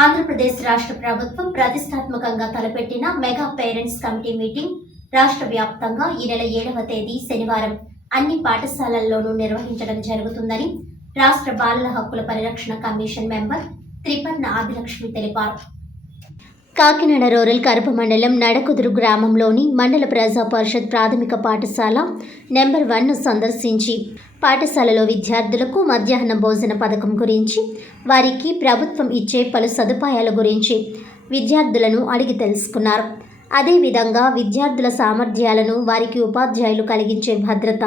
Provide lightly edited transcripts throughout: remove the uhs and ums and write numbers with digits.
ఆంధ్రప్రదేశ్ రాష్ట్ర ప్రభుత్వం ప్రతిష్టాత్మకంగా తలపెట్టిన మెగా పేరెంట్స్ కమిటీ మీటింగ్ రాష్ట్ర వ్యాప్తంగా ఈ నెల 7వ తేదీ శనివారం అన్ని పాఠశాలల్లోనూ నిర్వహించడం జరుగుతుందని రాష్ట్ర బాలల హక్కుల పరిరక్షణ కమిషన్ మెంబర్ త్రిపర్ణ ఆదిలక్ష్మి తెలిపారు. కాకినాడ రూరల్ కరప మండలం నడకుదురు గ్రామంలోని మండల ప్రజా పరిషత్ ప్రాథమిక పాఠశాల నెంబర్ 1ను సందర్శించి పాఠశాలలో విద్యార్థులకు మధ్యాహ్న భోజన పథకం గురించి, వారికి ప్రభుత్వం ఇచ్చే పలు సదుపాయాల గురించి విద్యార్థులను అడిగి తెలుసుకున్నారు. అదేవిధంగా విద్యార్థుల సామర్థ్యాలను, వారికి ఉపాధ్యాయులు కలిగించే భద్రత,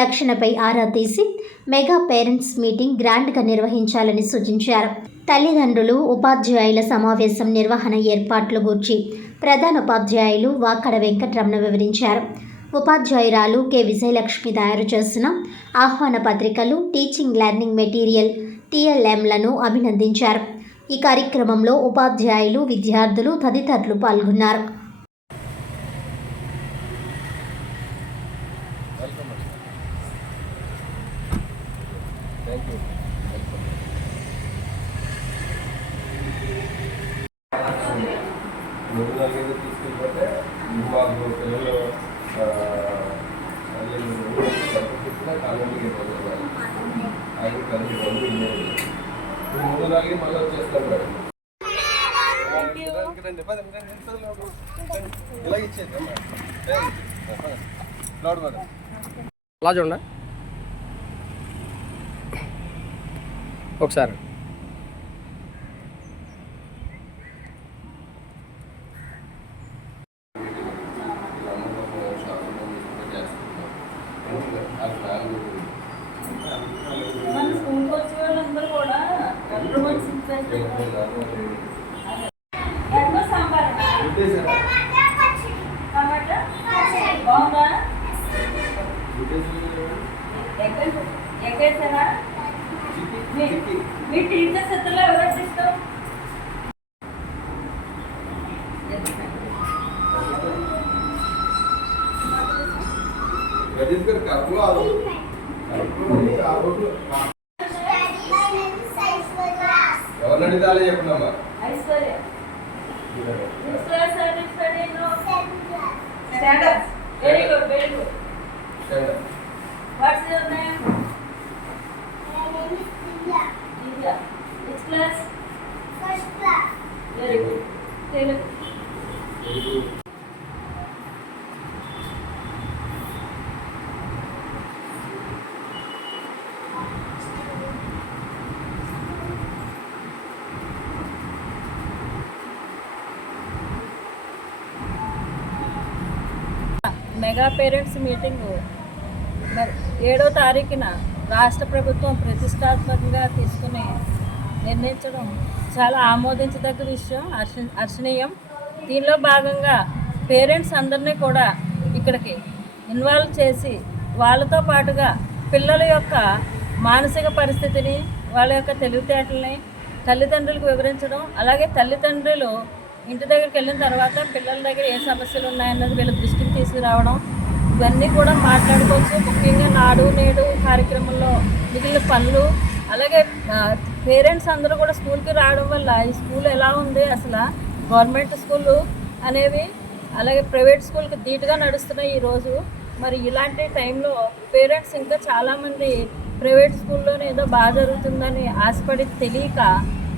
రక్షణపై ఆరా తీసి మెగా పేరెంట్స్ మీటింగ్ గ్రాండ్గా నిర్వహించాలని సూచించారు. తల్లిదండ్రులు, ఉపాధ్యాయుల సమావేశం నిర్వహణ ఏర్పాట్ల గురించి ప్రధానోపాధ్యాయులు వాకడ వెంకటరమణ వివరించారు. ఉపాధ్యాయురాలు కె విజయలక్ష్మి తయారు చేసిన ఆహ్వాన పత్రికలు, టీచింగ్ లెర్నింగ్ మెటీరియల్ TLMలను అభినందించారు. ఈ కార్యక్రమంలో ఉపాధ్యాయులు, విద్యార్థులు తదితరులు పాల్గొన్నారు. తీసుకెళ్ళిపోతే మాకు పిల్లలు కాలేజీకి అది కలిసి మూడు నాలుగు మళ్ళీ వచ్చేస్తాం మేడం. ఇలా ఇచ్చేది అలా చూడండి ఒకసారి. ఎక్కేసారా మీ టీచర్స్ ఇద్దరులో ఎవరు ఇష్టం? ఎవరిని అడిగితే చెప్పండమ్మా. Aishwarya stand up. Very good, very good. Stand up. What's your name? My name is Divya. Divya. Which class? First class. Very good. Telugu. Very good. Mega parents meeting 7వ తారీఖున రాష్ట్ర ప్రభుత్వం ప్రతిష్టాత్మకంగా తీసుకుని నిర్ణయించడం చాలా ఆమోదించదగ్గ విషయం, హర్షణీయం. దీనిలో భాగంగా పేరెంట్స్ అందరినీ కూడా ఇక్కడికి ఇన్వాల్వ్ చేసి వాళ్ళతో పాటుగా పిల్లల యొక్క మానసిక పరిస్థితిని, వాళ్ళ యొక్క తెలివితేటల్ని తల్లిదండ్రులకు వివరించడం, అలాగే తల్లిదండ్రులు ఇంటి దగ్గరికి వెళ్ళిన తర్వాత పిల్లల దగ్గర ఏ సమస్యలు ఉన్నాయన్నది వీళ్ళ దృష్టికి తీసుకురావడం, ఇవన్నీ కూడా మాట్లాడుకోవచ్చు. ముఖ్యంగా నాడు నేడు కార్యక్రమంలో మిగిలిన పనులు, అలాగే పేరెంట్స్ అందరూ కూడా స్కూల్కి రావడం వల్ల ఈ స్కూల్ ఎలా ఉంది, అసలు గవర్నమెంట్ స్కూళ్ళు అనేవి అలాగే ప్రైవేట్ స్కూల్కి ధీటుగా నడుస్తున్నాయి ఈరోజు. మరి ఇలాంటి టైంలో పేరెంట్స్ ఇంకా చాలామంది ప్రైవేట్ స్కూల్లోనే ఏదో బాగా జరుగుతుందని ఆశపడి తెలియక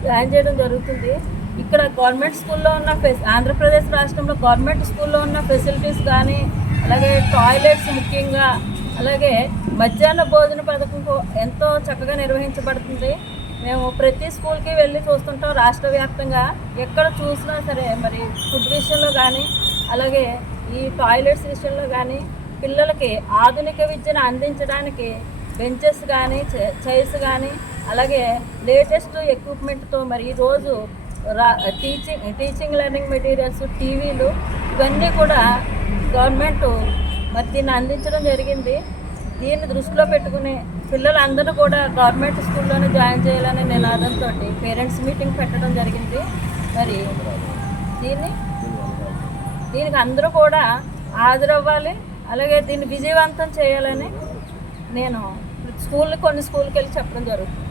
జాయిన్ చేయడం జరుగుతుంది. ఇక్కడ గవర్నమెంట్ స్కూల్లో ఉన్న ఆంధ్రప్రదేశ్ రాష్ట్రంలో గవర్నమెంట్ స్కూల్లో ఉన్న ఫెసిలిటీస్ కానీ, అలాగే టాయిలెట్స్ ముఖ్యంగా, అలాగే మధ్యాహ్న భోజన పథకం ఎంతో చక్కగా నిర్వహించబడుతుంది. మేము ప్రతి స్కూల్కి వెళ్ళి చూస్తుంటాం రాష్ట్ర వ్యాప్తంగా. ఎక్కడ చూసినా సరే మరి ఫుడ్ విషయంలో కానీ, అలాగే ఈ టాయిలెట్స్ విషయంలో కానీ పిల్లలకి ఆధునిక విద్యను అందించడానికి బెంచెస్ కానీ, చైర్స్ కానీ, అలాగే లేటెస్ట్ ఎక్విప్మెంట్తో మరి ఈరోజు టీచింగ్ లెర్నింగ్ మెటీరియల్స్, టీవీలు ఇవన్నీ కూడా గవర్నమెంట్ మరి దీన్ని అందించడం జరిగింది. దీన్ని దృష్టిలో పెట్టుకుని పిల్లలందరూ కూడా గవర్నమెంట్ స్కూల్లోనే జాయిన్ చేయాలనే నినాదంతో పేరెంట్స్ మీటింగ్ పెట్టడం జరిగింది. మరి దీనికి అందరూ కూడా హాజరవ్వాలి, అలాగే దీన్ని విజయవంతం చేయాలని నేను కొన్ని స్కూల్కి వెళ్ళి చెప్పడం జరుగుతుంది.